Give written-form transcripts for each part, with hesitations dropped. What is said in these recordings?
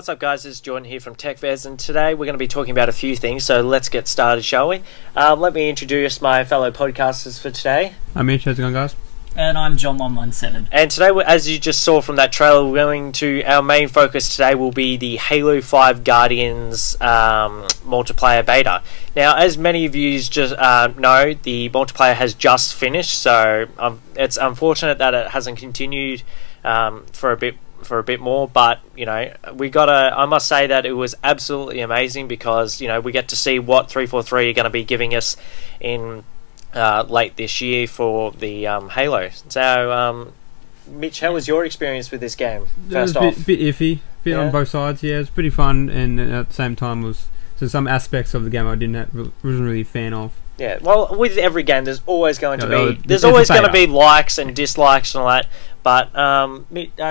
what's up guys, it's Jordan here from Techfez, and today we're going to be talking about a few things, so let's get started, shall we? Let me introduce my fellow podcasters for today. I'm Mitch, how's it going guys? And I'm John117. And today, as you just saw from that trailer, we're going to, our main focus today will be the Halo 5 Guardians multiplayer beta. Now, as many of you just know, the multiplayer has just finished, so it's unfortunate that it hasn't continued for a bit more, but you know, I must say that it was absolutely amazing because, you know, we get to see what 343 are going to be giving us in late this year for the Halo. So Mitch, how was your experience with this game? First off, it was a bit iffy, on both sides. Yeah, it was pretty fun, and at the same time some aspects of the game I wasn't really a fan of. Yeah, well, with every game, there's always going to be likes and dislikes and all that. But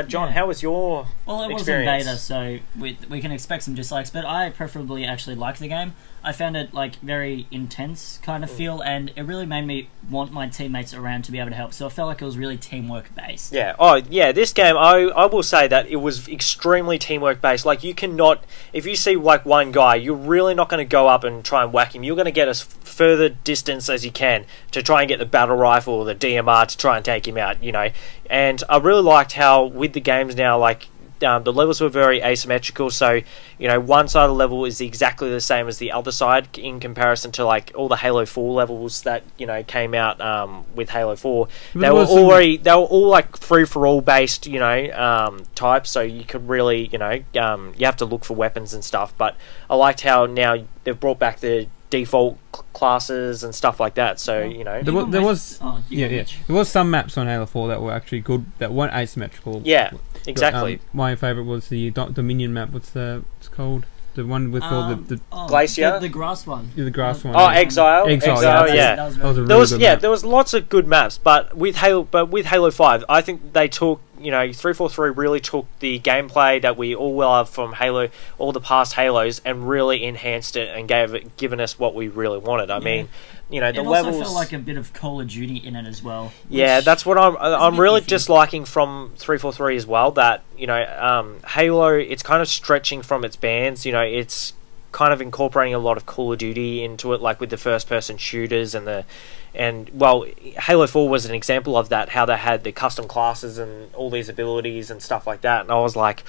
John, how was your experience? Wasn't beta, so we can expect some dislikes. But I preferably actually liked the game. I found it like very intense kind of feel, and it really made me want my teammates around to be able to help. So I felt like it was really teamwork based. Yeah. Oh, yeah. This game, I will say that it was extremely teamwork based. Like, you cannot, if you see like one guy, you're really not going to go up and try and whack him. You're going to get as further distance as you can to try and get the battle rifle or the DMR to try and take him out. You know, and I really liked how with the games now, like, the levels were very asymmetrical, so, you know, one side of the level is exactly the same as the other side in comparison to, like, all the Halo 4 levels that, you know, came out with Halo 4. They were all like free-for-all based, you know, types, so you could really, you know, you have to look for weapons and stuff, but I liked how now they've brought back the default classes and stuff like that, so, you know. There was some maps on Halo 4 that were actually good, that weren't asymmetrical. Yeah. Exactly. My favourite was the Dominion map. It's called? The one with all the Glacier? The grass one. Yeah, the grass one. Oh, Exile, yeah. There was lots of good maps, but with Halo 5, I think they took, you know, 343 really took the gameplay that we all love from Halo, all the past Halos, and really enhanced it and given us what we really wanted. I mean, you know, the levels. It also felt like a bit of Call of Duty in it as well. Yeah, that's what I'm really disliking from 343 as well. That, you know, Halo, it's kind of stretching from its bands. You know, it's kind of incorporating a lot of Call of Duty into it, like with the first-person shooters and well, Halo 4 was an example of that. How they had the custom classes and all these abilities and stuff like that, and I was like,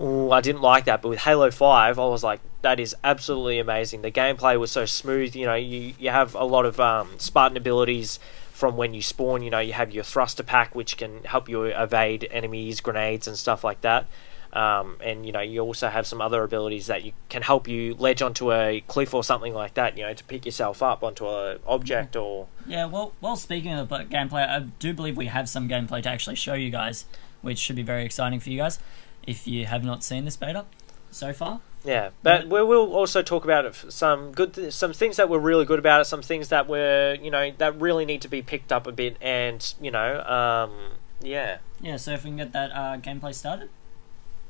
ooh, I didn't like that. But with Halo 5, I was like, that is absolutely amazing. The gameplay was so smooth. You know, you have a lot of Spartan abilities from when you spawn. You know, you have your thruster pack, which can help you evade enemies, grenades, and stuff like that. And, you know, you also have some other abilities that can help you ledge onto a cliff or something like that, you know, to pick yourself up onto an object or... Yeah, well, speaking of gameplay, I do believe we have some gameplay to actually show you guys, which should be very exciting for you guys if you have not seen this beta so far. Yeah, but we will also talk about some things that were really good about it, some things that were, you know, that really need to be picked up a bit, and, you know, yeah. Yeah, so if we can get that gameplay started,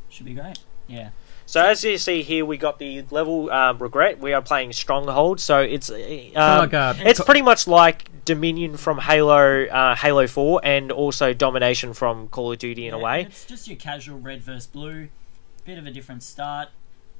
should be great. Yeah. So as you see here, we got the level Regret. We are playing Stronghold, so it's pretty much like Dominion from Halo 4, and also Domination from Call of Duty in a way. It's just your casual red versus blue, bit of a different start.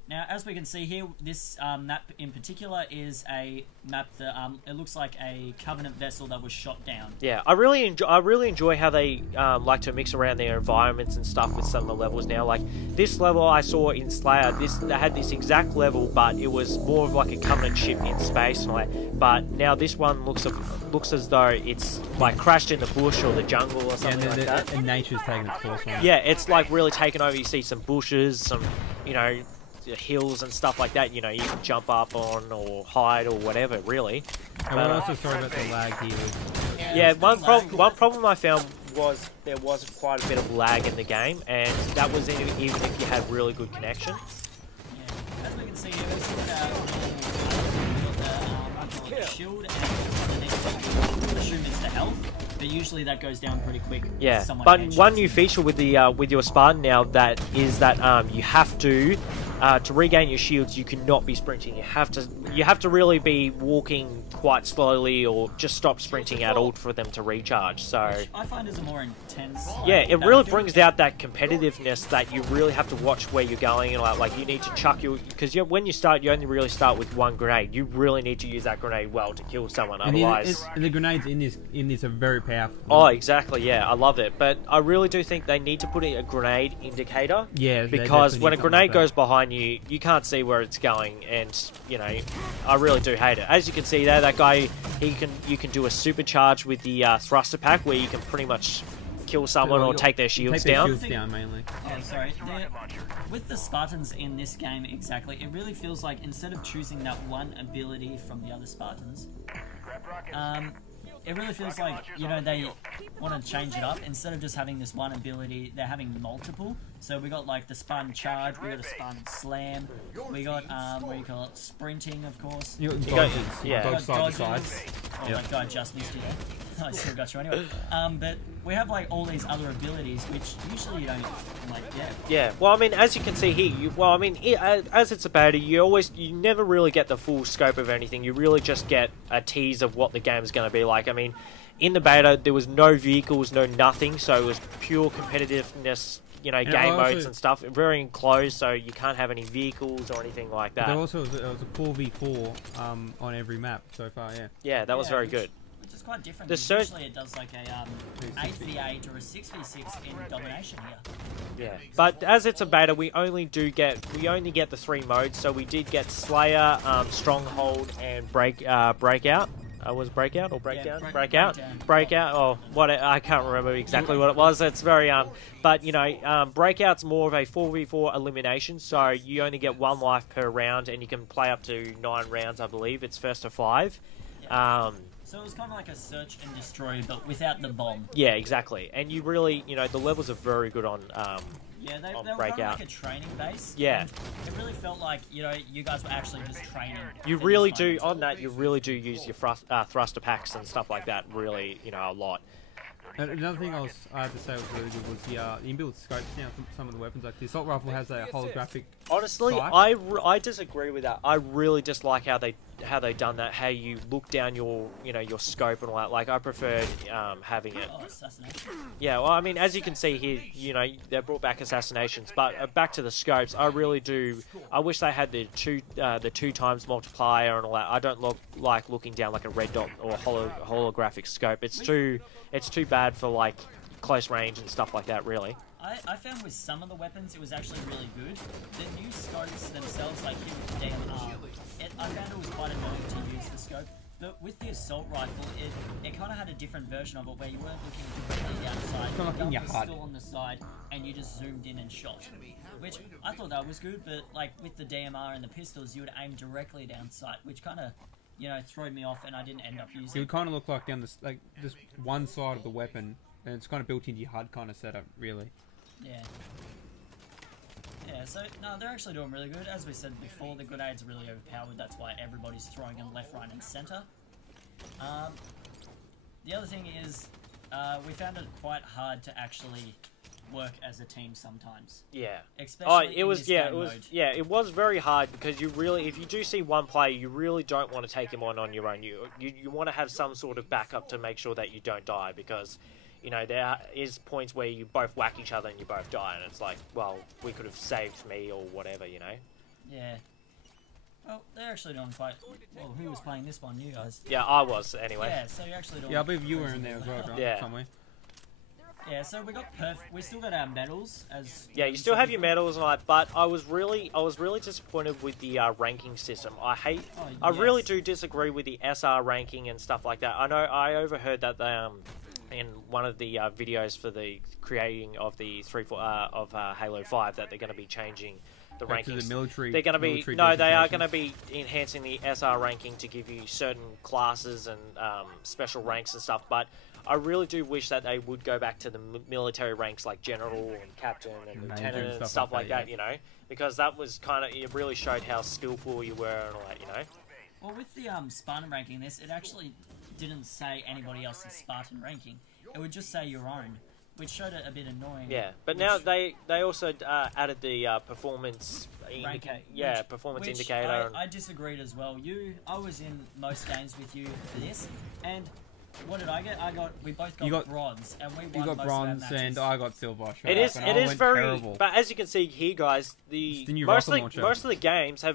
Now, as we can see here, this map in particular is a map that it looks like a Covenant vessel that was shot down. Yeah, I really enjoy how they like to mix around their environments and stuff with some of the levels now. Like this level I saw in Slayer, they had this exact level, but it was more of like a Covenant ship in space and all that. But now this one looks as though it's like crashed in the bush or the jungle or something like that. And nature's taking its course on it. Yeah, it's like really taken over. You see some bushes, some, you know, hills and stuff like that, you know, you can jump up on or hide or whatever, really. And we're also sorry about the lag here. Yeah, one problem I found was there was quite a bit of lag in the game, and that was even if you had really good connection. Yeah, as we can see here, the shield, and underneath, assume it's the health, but usually that goes down pretty quick. Yeah, but one new feature with the with your Spartan now that is that you have to to regain your shields, you cannot be sprinting. You have to really be walking quite slowly, or just stop sprinting at all for them to recharge. So I find is a more intense. Yeah, it really brings out that competitiveness that you really have to watch where you're going, and like you need to chuck your, because when you start, you only really start with one grenade. You really need to use that grenade well to kill someone. Otherwise, the grenades in this are very powerful. Oh, exactly. Yeah, I love it, but I really do think they need to put in a grenade indicator. Yeah, because when a grenade goes behind you, you can't see where it's going, and I really do hate it. As you can see there, that guy, you can do a supercharge with the thruster pack, where you can pretty much kill someone or take their shields down. Shields down mainly. Oh, sorry. With the Spartans in this game, exactly, it really feels like instead of choosing that one ability from the other Spartans, it really feels like, they want to change it up. Instead of just having this one ability, they're having multiple. So we got like the Spartan Charge, we got a Spartan Slam, we got, what do you call it, Sprinting, of course. You got dodges. Yeah. Dodge side to side. Oh, that guy just missed you there. I still got you anyway. But we have like all these other abilities, which usually you don't like get. Yeah, well, I mean, as you can see here, as it's a beta, you never really get the full scope of anything. You really just get a tease of what the game's going to be like. I mean, in the beta, there was no vehicles, no nothing, so it was pure competitiveness, game modes and stuff. Very enclosed, so you can't have any vehicles or anything like that. There also was a 4v4 on every map so far, yeah. Yeah, that was very good. Which is quite different. Usually it does like a 8v8 or a 6v6 in domination here. Yeah, but as it's a beta, we only get the 3 modes. So we did get Slayer, Stronghold, and Breakout. Was Breakout or Breakdown? Yeah, Breakout. Oh, what? I can't remember exactly what it was. It's very but Breakout's more of a 4v4 elimination. So you only get 1 life per round, and you can play up to 9 rounds, I believe. It's first to 5. Yeah. So it was kind of like a search and destroy, but without the bomb. Yeah, exactly. And you really, the levels are very good on yeah, they were Breakout. kind of like a training base. Yeah. It really felt like, you guys were actually just training. You really do, on that, you really do use your thruster packs and stuff like that, really, a lot. And another thing I had to say was really good was the inbuilt scopes now from some of the weapons. Like the assault rifle has a holographic. Honestly, sight. I disagree with that. I really dislike how they done that. How you look down your your scope and all that. Like I preferred having it. Oh, assassination. Yeah, well, I mean, as you can see here, they brought back assassinations, but back to the scopes. I really do. I wish they had the 2 times multiplier and all that. I don't like looking down like a red dot or holographic scope. It's too bad for like close range and stuff like that. Really. I found with some of the weapons it was actually really good. The new scopes themselves, like here with the DMR, I found it was quite annoying to use the scope. But with the assault rifle, it kind of had a different version of it where you weren't looking completely outside. The gun was still on the side, and you just zoomed in and shot. Which I thought that was good, but like with the DMR and the pistols, you would aim directly down sight, which kind of threw me off, and I didn't end up using it. It would kind of look like down just one side of the weapon, and it's kind of built into your HUD kind of setup, really. Yeah. Yeah, so, no, they're actually doing really good. As we said before, the grenades are really overpowered. That's why everybody's throwing them left, right, and centre. The other thing is, we found it quite hard to actually work as a team sometimes. Yeah. Especially it was very hard because if you do see one player, you really don't want to take him on your own. You want to have some sort of backup to make sure that you don't die, because there is points where you both whack each other and you both die, and it's like, well, we could have saved me or whatever, Yeah. Well, they're actually doing quite well. Who was playing this one? You guys? Yeah, I was, anyway. Yeah, so you're actually doing... Yeah, I believe you were in there as well, right? Yeah. Somewhere. Yeah, so we still got our medals as... Yeah, you still have your medals and all that, but I was really disappointed with the ranking system. I really do disagree with the SR ranking and stuff like that. I know I overheard that they in one of the videos for the creating of the Halo 5 that they're going to be changing the Back rankings. to the military, they're going to be they are going to be enhancing the SR ranking to give you certain classes and special ranks and stuff. But I really do wish that they would go back to the military ranks like general and captain and lieutenant and stuff like that. Because that was it really showed how skillful you were and all that. Well, with the Spartan ranking, it actually didn't say anybody else's Spartan ranking. It would just say your own. which showed it a bit annoying. Yeah, but now they also added the performance performance indicator. I disagreed as well. I was in most games with you for this, and what did I get? We both got bronze, and we won You got most bronze, of our matches. and I got silver. It is very terrible. But as you can see here, guys, most of the games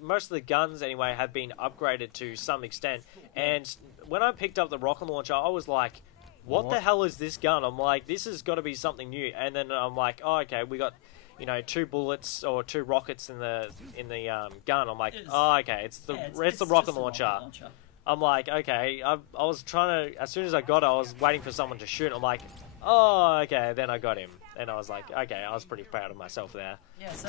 most of the guns anyway have been upgraded to some extent. And when I picked up the rocket launcher, I was like, what the hell is this gun? I'm like, this has got to be something new. And then I'm like, oh, okay, we got 2 bullets or 2 rockets in the gun. I'm like, okay, it's the rocket launcher. I'm like, okay, I was trying to, as soon as I got it, I was waiting for someone to shoot. I'm like, oh, okay, then I got him. And I was like, okay, I was pretty proud of myself there. Yeah, so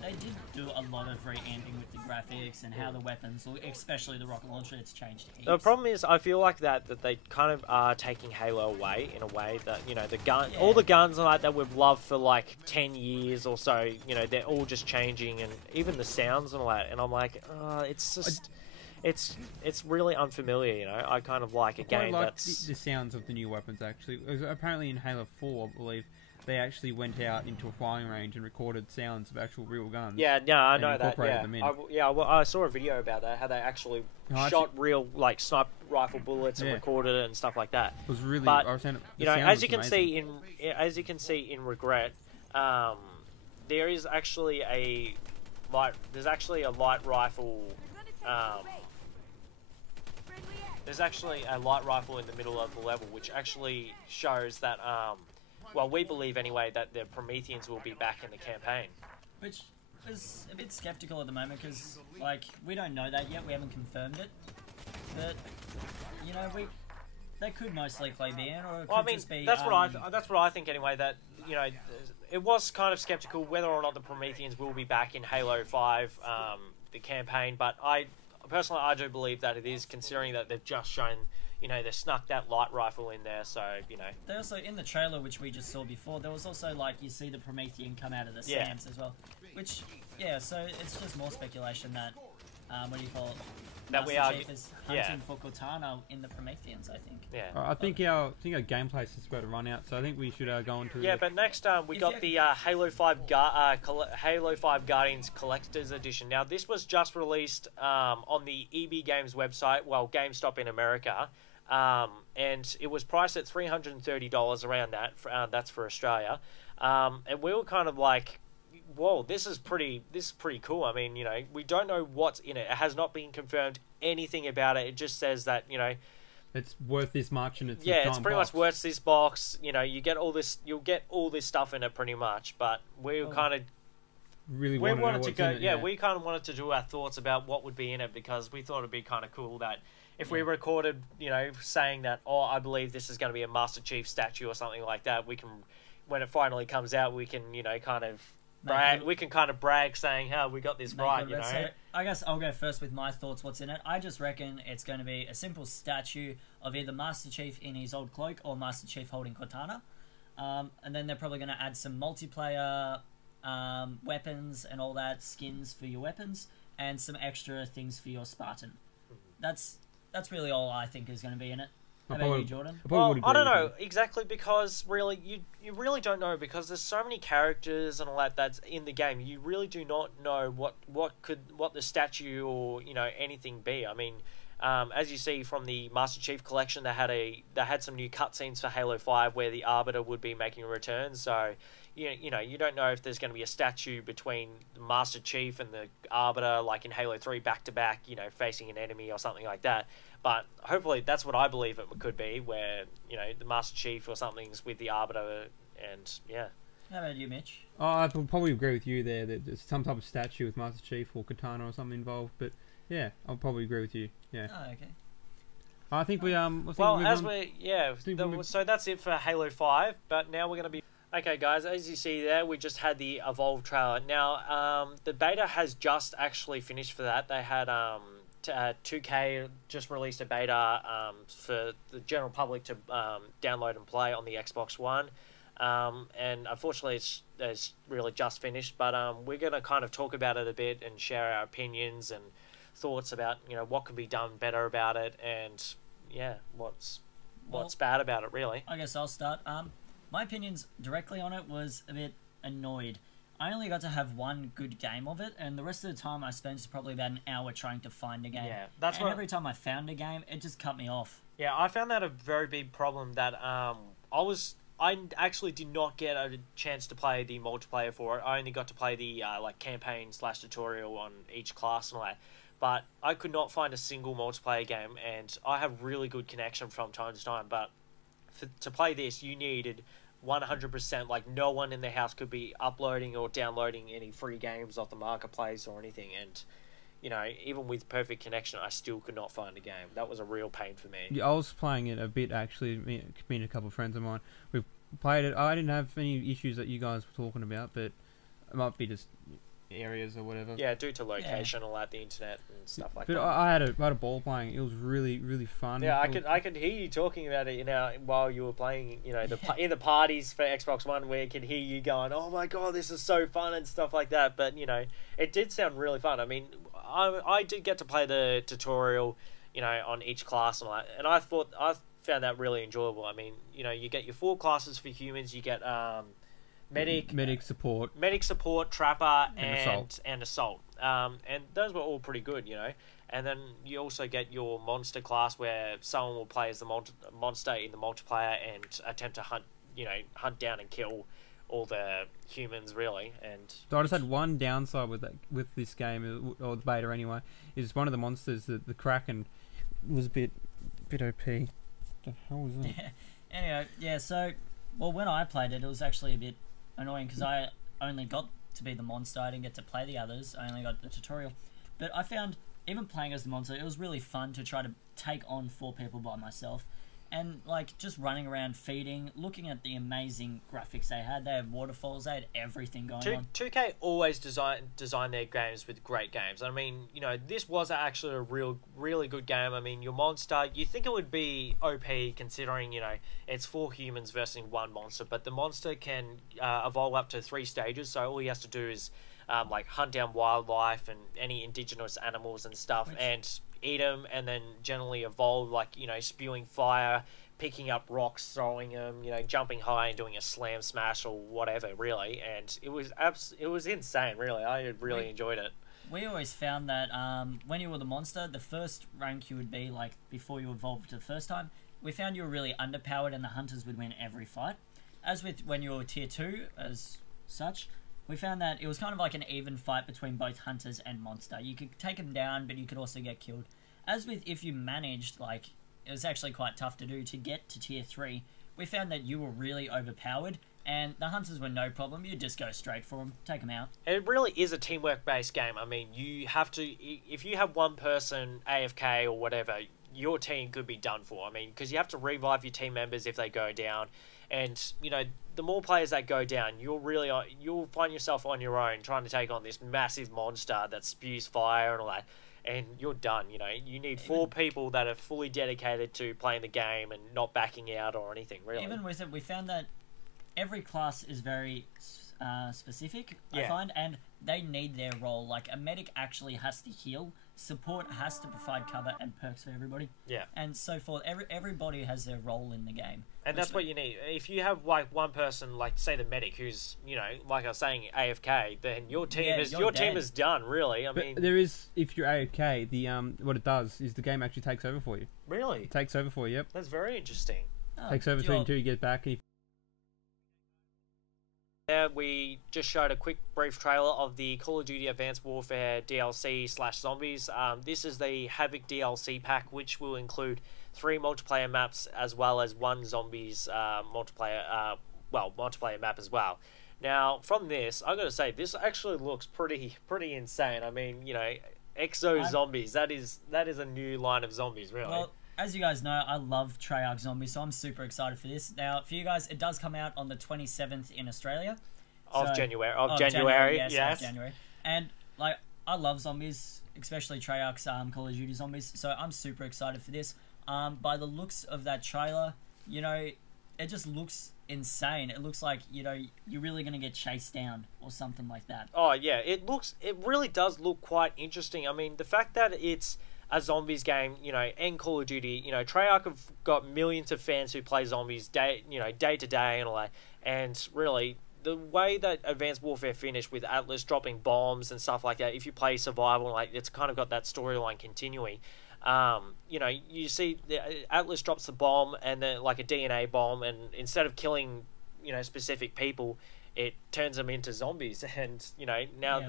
they did do a lot of reamping with the graphics and how the weapons look, especially the rocket launcher. It's changed heaps. The problem is, I feel like that they kind of are taking Halo away in a way that, all the guns like that we've loved for like 10 years or so, they're all just changing, and even the sounds and all that. And I'm like, it's just... It's really unfamiliar, I kind of like a game that's... the sounds of the new weapons, actually. It was apparently in Halo 4, I believe, they actually went out into a firing range and recorded sounds of actual real guns. Yeah, I know that, yeah. I saw a video about that, how they actually shot real, like, sniper rifle bullets and recorded it and stuff like that. It was really... But, as you can see in Regret, there is actually a light rifle... there's actually a light rifle in the middle of the level, which actually shows that, we believe anyway, that the Prometheans will be back in the campaign. Which is a bit skeptical at the moment, because, we don't know that yet, we haven't confirmed it. But, they could most likely be in, or it could just be... That's what I think anyway, that, it was kind of skeptical whether or not the Prometheans will be back in Halo 5, the campaign, but personally, I do believe that it is, considering that they've just shown, they snuck that light rifle in there, so, They also, in the trailer, which we just saw before, there was also, you see the Promethean come out of the sands as well. Which, so it's just more speculation that, that Master Chief is hunting for Cortana in the Prometheans, I think. Yeah. I think our gameplay is about to run out, so I think we should go on to... Yeah, but next we got the Halo 5 Guardians Collector's Edition. Now, this was just released on the EB Games website, GameStop in America, and it was priced at $330 around that. That's for Australia. And we were kind of like... Whoa, this is pretty cool. I mean, we don't know what's in it. It has not been confirmed anything about it. It just says that, it's worth this much, and it's it's pretty much worth this box. You'll get all this stuff in it pretty much. But we kind of we wanted to go. We kind of wanted to do our thoughts about what would be in it, because we thought it'd be kind of cool that if we recorded, saying that, I believe this is going to be a Master Chief statue or something like that, we can, when it finally comes out, we can, kind of brag saying, "How we got this right," So I guess I'll go first with my thoughts. What's in it? I just reckon it's going to be a simple statue of either Master Chief in his old cloak or Master Chief holding Cortana, and then they're probably going to add some multiplayer weapons and all that, skins for your weapons, and some extra things for your Spartan. That's really all I think is going to be in it. How about you, Jordan? I don't know exactly, because really you really don't know, because there's so many characters and all that's in the game. You really do not know what the statue or anything be. I mean, as you see from the Master Chief collection, they had some new cutscenes for Halo 5 where the Arbiter would be making a return. So you don't know if there's going to be a statue between the Master Chief and the Arbiter, like in Halo 3, back to back, facing an enemy or something like that. But hopefully that's what I believe it could be, where, the Master Chief or something's with the Arbiter, and yeah. How about you, Mitch? I would probably agree with you there, that there's some type of statue with Master Chief or Katana or something involved, but yeah, I'll probably agree with you. Yeah. Oh, okay. I think we so that's it for Halo 5, but now we're going to be... Okay, guys, as you see there, we just had the Evolve trailer. Now, the beta has just actually finished for that. They had 2K just released a beta for the general public to download and play on the Xbox One. And unfortunately, it's really just finished. But we're going to kind of talk about it a bit and share our opinions and thoughts about what can be done better about it, and what's bad about it, really. I guess I'll start. My opinions directly on it was a bit annoyed. I only got to have one good game of it, and the rest of the time I spent probably about an hour trying to find a game. Yeah, every time I found a game, it just cut me off. Yeah, I found that a very big problem. That I actually did not get a chance to play the multiplayer for it. I only got to play the campaign / tutorial on each class and all that. But I could not find a single multiplayer game, and I have really good connection from time to time. But to play this, you needed 100%, like no one in the house could be uploading or downloading any free games off the marketplace or anything, and even with perfect connection I still could not find a game. That was a real pain for me. Yeah, I was playing it a bit actually, me and a couple of friends of mine, we played it. I didn't have any issues that you guys were talking about, but it might be just areas or whatever. Yeah, due to location, all that, the internet and stuff like but that. I had a ball playing. It was really, really fun. Yeah, I could hear you talking about it, while you were playing, in the parties for Xbox One, where I could hear you going, "Oh my god, this is so fun" and stuff like that. But it did sound really fun. I mean, I did get to play the tutorial, on each class and all that, and I found that really enjoyable. I mean, you get your 4 classes for humans. You get medic support, trapper, and assault. And those were all pretty good, And then you also get your monster class, where someone will play as the monster in the multiplayer and attempt to hunt down and kill all the humans, really. And so I just had one downside with this game, or the beta anyway, is one of the monsters, the Kraken, was a bit OP. The hell was that? Yeah. Anyway, yeah. So, when I played it, it was actually a bit annoying because I only got to be the monster. I didn't get to play the others. I only got the tutorial. But I found, even playing as the monster, it was really fun to try to take on 4 people by myself. And, just running around feeding, looking at the amazing graphics they had. They had waterfalls, they had everything going on. 2K always design their games with great games. I mean, this was actually a really good game. I mean, your monster, you think it would be OP considering, it's 4 humans versus 1 monster, but the monster can evolve up to 3 stages, so all he has to do is hunt down wildlife and any indigenous animals and stuff, and eat them, and then generally evolve, spewing fire, picking up rocks, throwing them, jumping high and doing a slam smash or whatever, really. And it was insane, really. I really enjoyed it. We always found that when you were the monster, the first rank you would be, before you evolved the first time, we found you were really underpowered and the hunters would win every fight. As with when you were tier 2 as such, we found that it was kind of like an even fight between both hunters and monster. You could take them down, but you could also get killed. As with if you managed, it was actually quite tough to do to get to tier 3. We found that you were really overpowered, and the hunters were no problem. You just go straight for them, take them out. It really is a teamwork-based game. I mean, you have to, if you have one person AFK or whatever, your team could be done for. I mean, because you have to revive your team members if they go down. And, the more players that go down, you'll find yourself on your own trying to take on this massive monster that spews fire and all that. And you're done, You need 4 people that are fully dedicated to playing the game and not backing out or anything, really. Even with it, we found that every class is very specific, I find, and they need their role. A medic actually has to heal, support has to provide cover and perks for everybody. Yeah. And so forth. Everybody has their role in the game. And that's what you need. If you have one person, say the medic, who's like I was saying, AFK, then your team is done. Really, I mean, there is, if you're AFK, the what it does is the game actually takes over for you. Really, it takes over for you. Yep, that's very interesting. Takes over until you get back. And we just showed a quick brief trailer of the Call of Duty Advanced Warfare DLC / zombies. This is the Havoc DLC pack, which will include 3 multiplayer maps as well as 1 zombies multiplayer map as well. Now, from this, I got to say, this actually looks pretty insane. I mean, Exo zombies. That is a new line of zombies, really. Well, as you guys know, I love Treyarch Zombies, so I'm super excited for this. Now, for you guys, it does come out on the 27th in Australia. Of January, yes. January. And, I love zombies, especially Treyarch's Call of Duty Zombies, so I'm super excited for this. By the looks of that trailer, it just looks insane. It looks like, you're really going to get chased down or something like that. Oh, yeah, it really does look quite interesting. I mean, the fact that it's a zombies game, and Call of Duty, Treyarch have got millions of fans who play zombies day to day and all that. And really, the way that Advanced Warfare finished with Atlas dropping bombs and stuff like that, if you play survival, like it's kind of got that storyline continuing. You see the Atlas drops the bomb and then like a DNA bomb, and instead of killing, specific people, it turns them into zombies. And now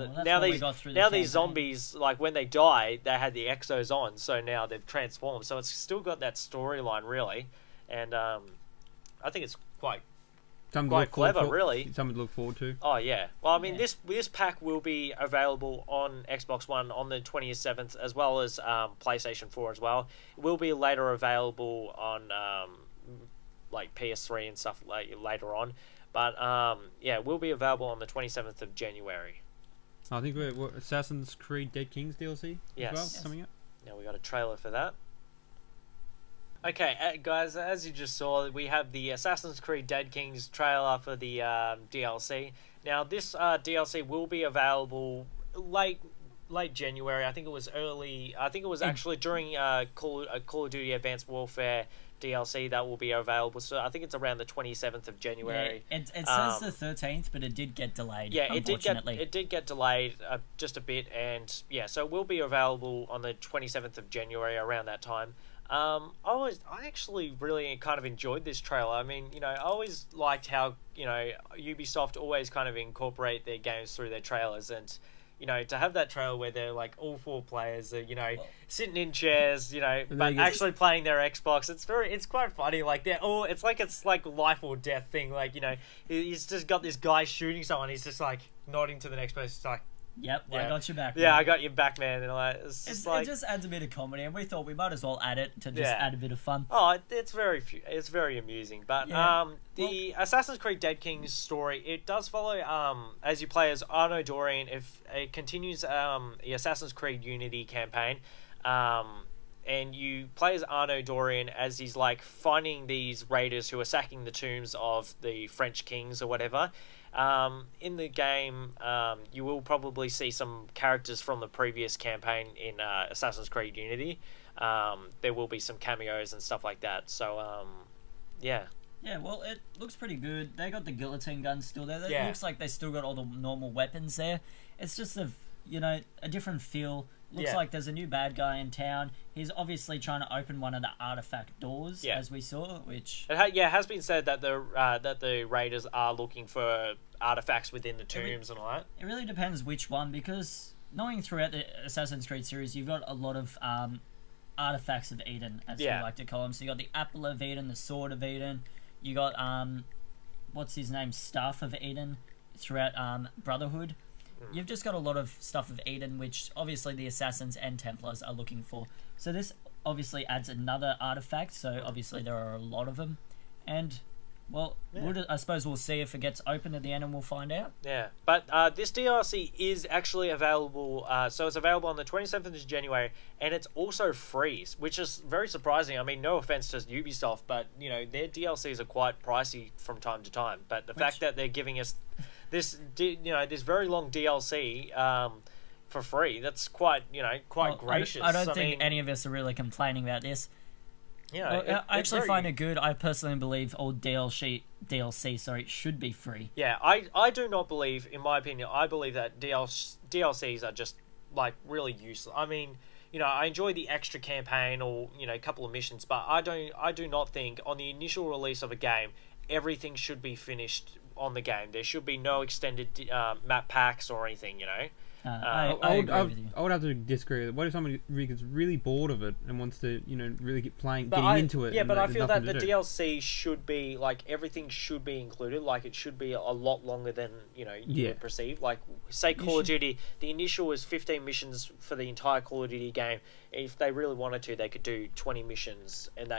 these zombies, like when they die, they had the exos on, so now they've transformed. So it's still got that storyline really, and I think it's quite clever, really. Something to look forward to. Oh yeah. Well, I mean, this pack will be available on Xbox One on the 27th, as well as PlayStation 4 as well. It will be later available on like PS3 and stuff later on. But it will be available on the 27th of January. I think we're Assassin's Creed Dead Kings DLC as well coming up. Yeah, we got a trailer for that. Okay, guys, as you just saw, we have the Assassin's Creed Dead Kings trailer for the DLC. Now, this DLC will be available late January. I think it was early. I think it was actually during Call of Duty Advanced Warfare DLC that will be available. So I think it's around the 27th of January. Yeah, it says the 13th, but it did get delayed. Yeah, unfortunately. it did get delayed just a bit, and so it will be available on the 27th of January around that time. I actually really kind of enjoyed this trailer. I mean, I always liked how, Ubisoft always kind of incorporate their games through their trailers, and, to have that trailer where they're like all four players are, sitting in chairs, but actually playing their Xbox, it's quite funny. Like it's like life or death thing. Like, he's just got this guy shooting someone. He's just like nodding to the next person. It's like, yep, I got your back. Yeah, I got your back, man. And it just adds a bit of comedy, and we thought we might as well add it to just add a bit of fun. Oh, it's very amusing. But the Assassin's Creed Dead Kings story, it does follow as you play as Arno Dorian. If it continues the Assassin's Creed Unity campaign, and you play as Arno Dorian as he's like finding these raiders who are sacking the tombs of the French kings or whatever. In the game, you will probably see some characters from the previous campaign in Assassin's Creed Unity. There will be some cameos and stuff like that. So, yeah. Yeah, well, it looks pretty good. They got the guillotine guns still there. It looks like they still got all the normal weapons there. It's just a different feel. Looks like there's a new bad guy in town. He's obviously trying to open one of the artifact doors, as we saw, which... It has been said that the raiders are looking for artifacts within the tombs and all that. It really depends which one, because knowing throughout the Assassin's Creed series, you've got a lot of artifacts of Eden, as we like to call them. So you got the Apple of Eden, the Sword of Eden. You got, what's his name, Staff of Eden throughout Brotherhood. You've just got a lot of stuff of Eden, which obviously the Assassins and Templars are looking for. So this obviously adds another artifact, so obviously there are a lot of them. And, well, I suppose we'll see if it gets open at the end and we'll find out. Yeah, but this DLC is actually available, so it's available on the 27th of January, and it's also free, which is very surprising. I mean, no offense to Ubisoft, but, their DLCs are quite pricey from time to time. But the fact that they're giving us... this very long DLC for free, that's quite gracious. I don't think any of us are really complaining about this. Yeah, well, I actually find it good. I personally believe all DLC should be free. Yeah, I do not believe, in my opinion, I believe that DLCs are just like really useless. I mean, I enjoy the extra campaign or a couple of missions, but I do not think on the initial release of a game everything should be finished on the game. There should be no extended map packs or anything, I would have to disagree with it. What if somebody gets really bored of it and wants to, really getting into it? Yeah, but I feel that the DLC should be, like, everything should be included. Like, it should be a lot longer than, you would perceive. Like, say Call of Duty, the initial was 15 missions for the entire Call of Duty game. If they really wanted to, they could do 20 missions, and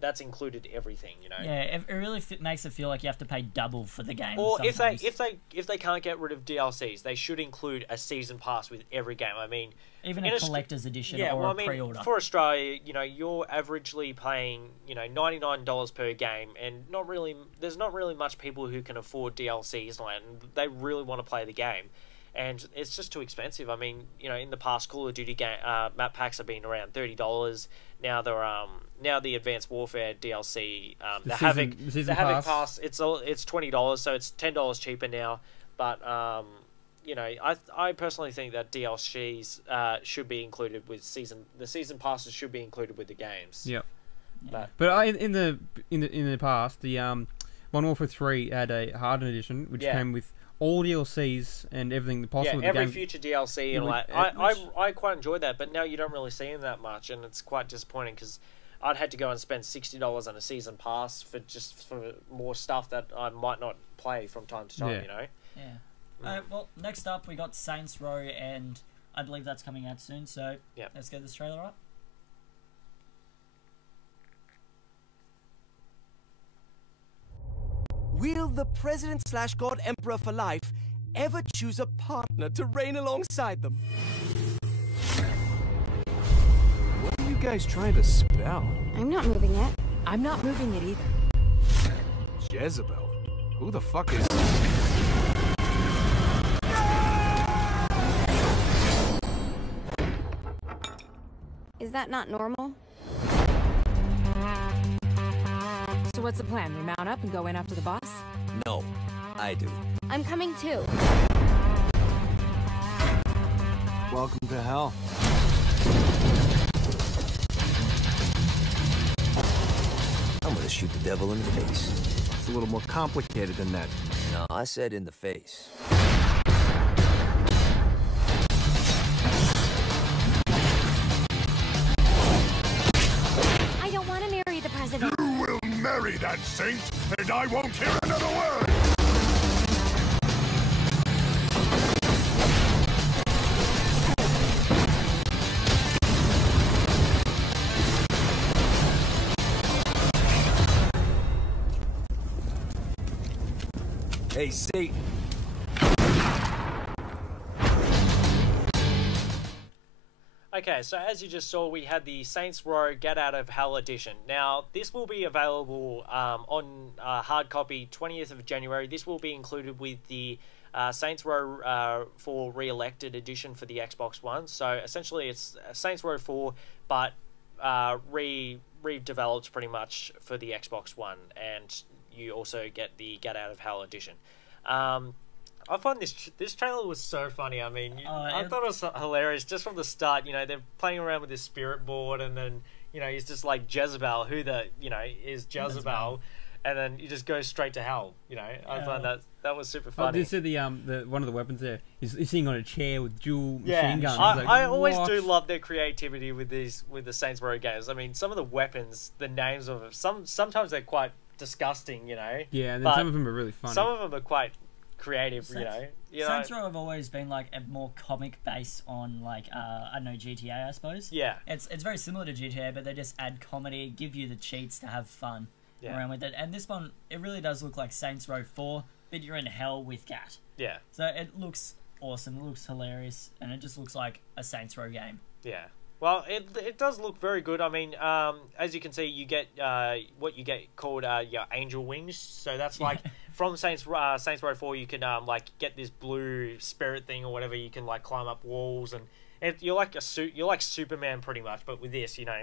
that's included everything, Yeah, it really makes it feel like you have to pay double for the game. Or sometimes. if they can't get rid of DLCs, they should include a season pass with every game. I mean, even a collector's edition or a pre-order. For Australia, you're averagely paying $99 per game, and there's not really much people who can afford DLCs, and they really want to play the game. and it's just too expensive. I mean, you know, in the past, Call of Duty map packs have been around $30. Now now the Advanced Warfare DLC, the Havoc Pass, it's $20, so it's $10 cheaper now. But you know, I personally think that DLCs should be included with the season passes should be included with the games. Yep. Yeah. But in the past, the Modern Warfare 3 had a hardened edition, which came with all DLCs and everything possible. Yeah, every future DLC and like I quite enjoyed that, but now you don't really see them that much, and it's quite disappointing because I'd had to go and spend $60 on a season pass for more stuff that I might not play from time to time. You know. Yeah. Well, next up we got Saints Row, and I believe that's coming out soon. So let's get this trailer up. Will the President/God Emperor for life ever choose a partner to reign alongside them? What are you guys trying to spell? I'm not moving it. I'm not moving it either. Jezebel? Who the fuck is... Is that not normal? So what's the plan? We mount up and go in after the boss? No, I do. I'm coming too. Welcome to hell. I'm gonna shoot the devil in the face. It's a little more complicated than that. No, I said in the face. I don't want to marry the president. You will marry that saint, and I won't hear another word! Hey, Satan. Okay, so as you just saw, we had the Saints Row Get Out of Hell edition. Now, this will be available on hard copy 20th of January. This will be included with the Saints Row 4 Re-Elected edition for the Xbox One. So essentially, it's Saints Row 4, but redeveloped pretty much for the Xbox One, and you also get the Get Out of Hell edition. I find this trailer was so funny. I mean, I thought it was hilarious just from the start. You know, they're playing around with this spirit board, and then, you know, he's just like Jezebel, who is Jezebel, and then you just go straight to hell. You know, I find that was super funny. This is the one of the weapons there. He's sitting on a chair with dual machine guns. I always do love their creativity with the Saints Row games. I mean, some of the weapons, the names of them, sometimes they're quite disgusting. You know. Yeah, and then some of them are really funny. Some of them are quite creative, Saints Row have always been like a more comic base on like I don't know, GTA, I suppose. Yeah, it's very similar to GTA, but they just add comedy, give you the cheats to have fun around with it. And this one, it really does look like Saints Row 4, but you're in hell with Gat. Yeah. So it looks awesome. It looks hilarious, and it just looks like a Saints Row game. Yeah. Well, it does look very good. I mean, as you can see, you get what you get called your angel wings. So that's like from Saints Row 4, you can like get this blue spirit thing or whatever. You can like climb up walls, and you're like you're like Superman pretty much. But with this, you know,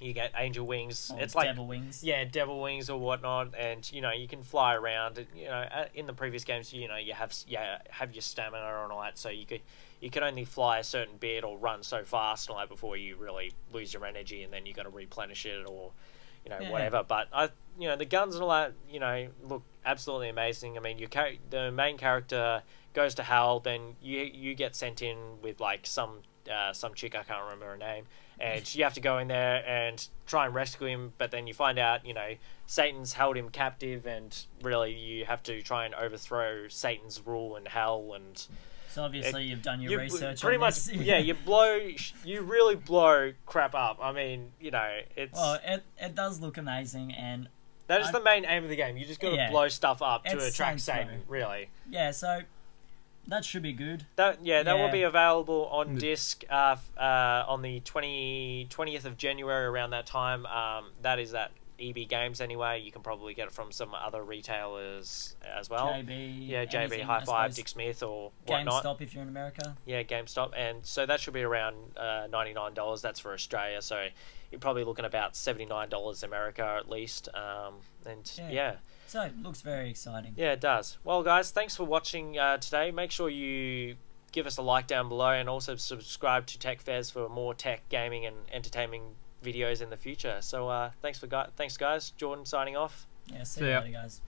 you get angel wings. Or it's like devil wings. Yeah, devil wings or whatnot, and you know you can fly around. You know, in the previous games, you know you have your stamina and all that, so you can only fly a certain bit or run so fast and all that before you really lose your energy, and then you got to replenish it or whatever. But the guns and all that, you know, look absolutely amazing. I mean, the main character goes to hell, then you get sent in with like some chick, I can't remember her name, and you have to go in there and try and rescue him, but then you find out, you know, Satan's held him captive, and really you have to try and overthrow Satan's rule in hell. And so obviously you've done your research pretty on much this. you really blow crap up. I mean, you know, it does look amazing, and that is the main aim of the game. You just got to blow stuff up to attract Satan, really. Yeah, so that should be good. That will be available on disc on the 20th of January, around that time. That is that EB Games anyway. You can probably get it from some other retailers as well. JB. Yeah, JB, anything, High I Five, suppose. Dick Smith, or whatnot. GameStop if you're in America. Yeah, GameStop. And so that should be around $99. That's for Australia. So you're probably looking about $79 America at least. And yeah. So it looks very exciting. Yeah, it does. Well, guys, thanks for watching today. Make sure you give us a like down below and also subscribe to Techfez for more tech, gaming, and entertaining videos in the future. So thanks, guys. Jordan signing off. Yeah, see See you ya. later, guys.